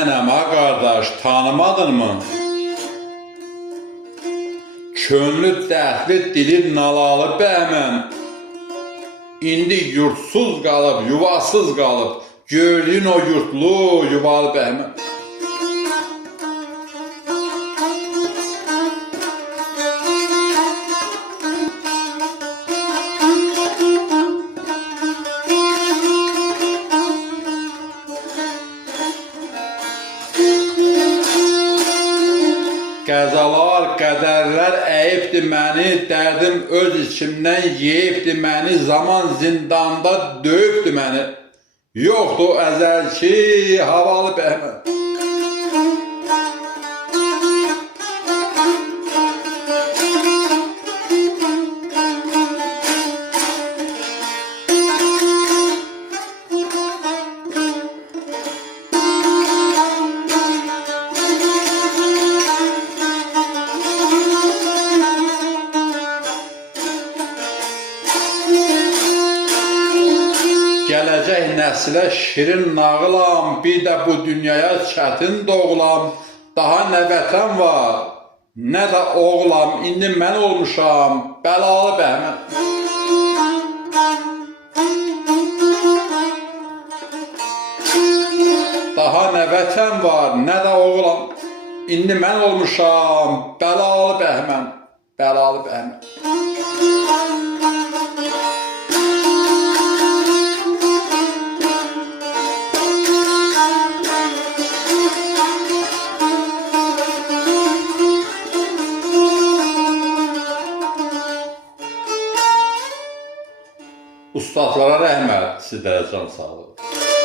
Mənəm ha qardaş, tanımadın mı? Könlü dərdli, dili nalalı bəhmən. İndi yurtsuz qalıb, yuvasız qalıb, gördüyün o yurtlu, yuvalı bəhmən. Qəzalar, qədərlər əyibdi məni, dərdim öz içimdən yeyibdi məni, zaman zindanda döyübdü məni. Yoxdur əzəlki havalı bəhmən. Gələcək nəsilə şirin nağılam, bir də bu dünyaya çətin doğulam. Daha nə vətən var, nə də oğulam, indi mən olmuşam bəlalı bəhmən. Daha nə vətən var, nə də oğulam, indi mən olmuşam bəlalı bəhmən, bəlalı bəhmən. Ustadlara rəhmət, sizlərə can sağlığı.